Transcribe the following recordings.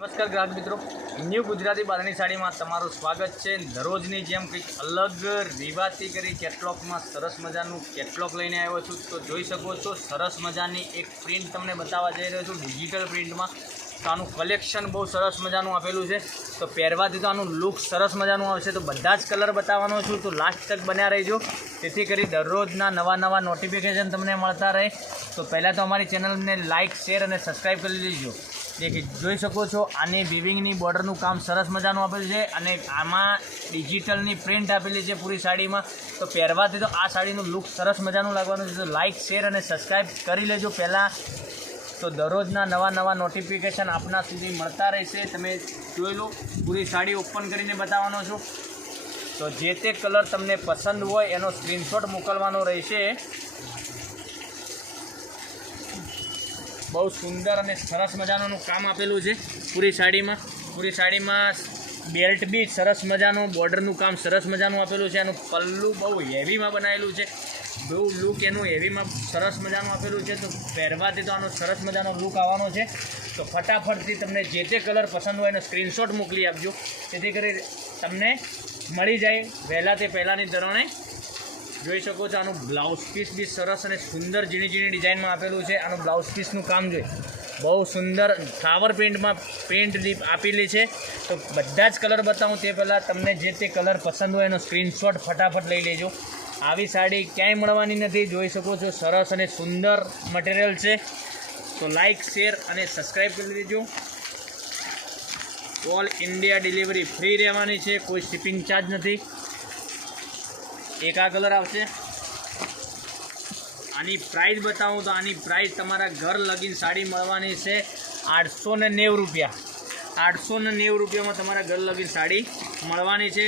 નમસ્કાર ગ્રાહક મિત્રો, ન્યૂ ગુજરાતી બાંધણી સાડીમાં તમારું સ્વાગત છે। દરરોજની જેમ કંઈક અલગ રીવાથી કરી કેટલોગમાં સરસ મજાનું કેટલોગ લઈને આવ્યો છું। તો જોઈ શકો છો સરસ મજાની એક પ્રિન્ટ તમને બતાવવા જઈ રહ્યો છું ડિજિટલ પ્રિન્ટમાં। તો આનું કલેક્શન બહુ સરસ મજાનું આપેલું છે। તો પહેરવાથી તો આનું લુક સરસ મજાનું આવશે। તો બધા જ કલર બતાવવાનો છું, તો લાસ્ટ તક બન્યા રહેજો, જેથી કરી દરરોજના નવા નોટિફિકેશન તમને મળતા રહે। તો પહેલાં તો અમારી ચેનલને લાઇક, શેર અને સબસ્ક્રાઈબ કરી લેજો। જોઈ શકો છો આની વિવિંગની બોર્ડરનું કામ સરસ મજાનું આપેલું છે અને આમાં ડિજિટલની પ્રિન્ટ આપેલી છે પૂરી સાડીમાં। તો પહેરવાથી તો આ સાડીનું લુક સરસ મજાનું લાગવાનું છે। તો લાઇક, શેર અને સબસ્ક્રાઈબ કરી લેજો પહેલાં, તો દરરોજના નવા નોટિફિકેશન આપના સુધી મળતા રહેશે। તમે જોઈ લો, પૂરી સાડી ઓપન કરીને બતાવવાનો છું। તો જે તે કલર તમને પસંદ હોય એનો સ્ક્રીનશોટ મોકલવાનો રહેશે। બહુ સુંદર અને સરસ મજાનું કામ આપેલું છે પૂરી સાડીમાં બેલ્ટ બી સરસ મજાનું, બોર્ડરનું કામ સરસ મજાનું આપેલું છે। એનું પલ્લું બહુ હેવીમાં બનાવેલું છે, બહુ લુક એનું હેવીમાં સરસ મજાનું આપેલું છે। તો પહેરવાથી તો આનો સરસ મજાનો લુક આવવાનો છે। તો ફટાફટથી તમને જે તે કલર પસંદ હોય એનો સ્ક્રીનશોટ મોકલી આપજો, જેથી કરી તમને મળી જાય વહેલા તે પહેલાંની ધોરણે। જોઈ શકો છો આનું બ્લાઉઝ પીસ બી સરસ અને સુંદર ઝીણી ડિઝાઇનમાં આપેલું છે। આનું બ્લાઉઝ પીસનું કામ જોઈ બહુ સુંદર ફ્લાવર પ્રિન્ટમાં પ્રિન્ટ આપેલી છે। તો બધા જ કલર બતાવું તે પહેલાં તમને જે તે કલર પસંદ હોય એનો સ્ક્રીનશોટ ફટાફટ લઈ લેજો। આવી સાડી ક્યાંય મળવાની નથી। જોઈ શકો છો સરસ અને સુંદર મટીરિયલ છે। તો લાઇક, શેર અને સબસ્ક્રાઈબ કરી દેજો। ઓલ ઇન્ડિયા ડિલિવરી ફ્રી રહેવાની છે, કોઈ શિપિંગ ચાર્જ નથી। એક આ કલર આવશે। આની પ્રાઇસ બતાવું તો આની પ્રાઇસ તમારા ઘર લગીને સાડી મળવાની છે 890 રૂપિયા। 890 રૂપિયામાં તમારા ઘર લગીને સાડી મળવાની છે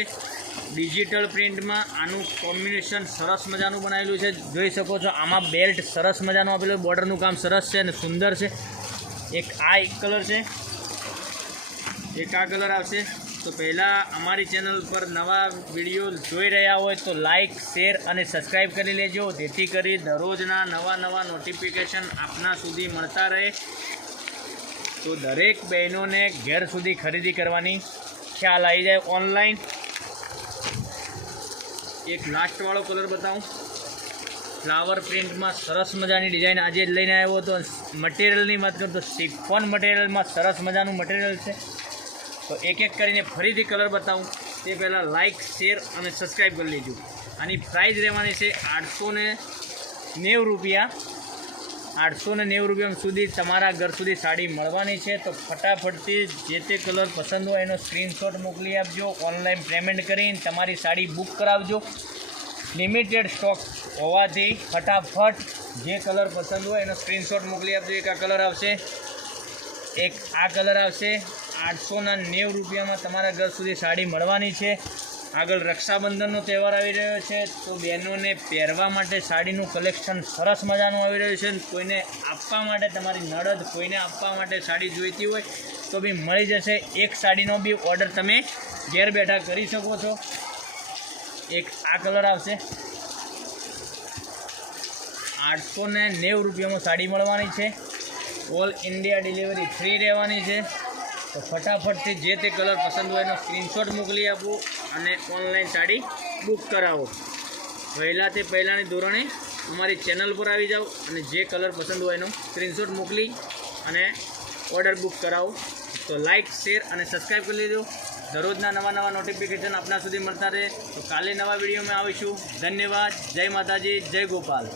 ડિજિટલ પ્રિન્ટમાં। આનું કોમ્બિનેશન સરસ મજાનું બનાવેલું છે। જોઈ શકો છો આમાં બેલ્ટ સરસ મજાનું આપેલું, બોર્ડરનું કામ સરસ છે અને સુંદર છે। એક આ એક કલર છે, એક આ કલર આવશે। તો પહેલાં અમારી ચેનલ પર નવા વિડીયો જોઈ રહ્યા હોય તો લાઇક, શેર અને સબસ્ક્રાઈબ કરી લેજો, જેથી કરી દરરોજના નવા નોટિફિકેશન આપના સુધી મળતા રહે। તો દરેક બહેનોને ઘેર સુધી ખરીદી કરવાની ખ્યાલ આવી જાય ઓનલાઈન। એક લાસ્ટવાળો કલર બતાવું, ફ્લાવર પ્રિન્ટમાં સરસ મજાની ડિઝાઇન આજે જ લઈને આવ્યો હતો। મટીરિયલની વાત કરું તો શિફોન મટીરિયલમાં સરસ મજાનું મટીરિયલ છે। તો એક કરીને ફરીથી કલર બતાવું તે પહેલાં લાઇક, શેર અને સબસ્ક્રાઈબ કરી લેજો। આની પ્રાઇસ રહેવાની છે 890 રૂપિયા। 890 રૂપિયા સુધી તમારા ઘર સુધી સાડી મળવાની છે। તો ફટાફટથી જે તે કલર પસંદ હોય એનો સ્ક્રીનશોટ મોકલી આપજો। ઓનલાઈન પેમેન્ટ કરીને તમારી સાડી બુક કરાવજો। લિમિટેડ સ્ટોક હોવાથી ફટાફટ જે કલર પસંદ હોય એનો સ્ક્રીનશોટ મોકલી આપજો। એક આ કલર આવશે, એક આ કલર આવશે। 890 રૂપિયામાં તમારા ઘર સુધી સાડી મળવાની છે। આગળ રક્ષાબંધનનો તહેવાર આવી રહ્યો છે, તો બહેનોને પહેરવા માટે સાડીનું કલેક્શન સરસ મજાનું આવી રહ્યું છે। કોઈને આપવા માટે, તમારી નણદ કોઈને આપવા માટે સાડી જોઈતી હોય તો બી મળી જશે। એક સાડીનો બી ઓર્ડર તમે ઘેર બેઠા કરી શકો છો। એક આ કલર આવશે, 890 રૂપિયામાં સાડી મળવાની છે। ઓલ ઇન્ડિયા ડિલિવરી ફ્રી રહેવાની છે। તો ફટાફટથી જે તે કલર પસંદ હોય એનો સ્ક્રીનશોટ મોકલી આપો અને ઓનલાઈન સાડી બુક કરાવો। પહેલાં તે પહેલાંની ધોરણે અમારી ચેનલ પર આવી જાઓ અને જે કલર પસંદ હોય એનો સ્ક્રીનશોટ મોકલી અને ઓર્ડર બુક કરાવો। તો લાઇક, શેર અને સબસ્ક્રાઈબ કરી લેજો। દરરોજના નવા નોટિફિકેશન આપના સુધી મળતા રહે। તો કાલે નવા વિડીયોમાં આવીશું। ધન્યવાદ। જય માતાજી, જય ગોપાલ।